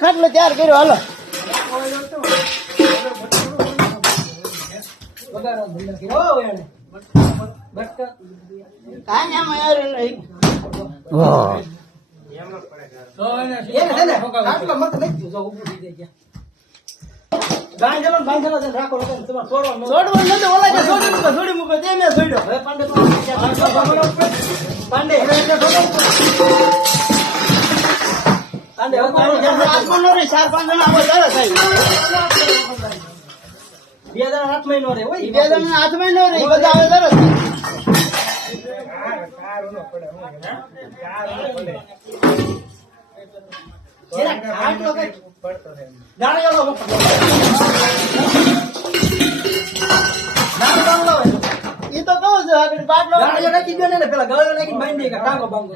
ખાટલો તૈયાર કર્યો હાલો એ તો કહું છું આગળ બાટલો નાખી દો ને પેલા ગળો નાખીને બાંધી ટાંગો બાંગો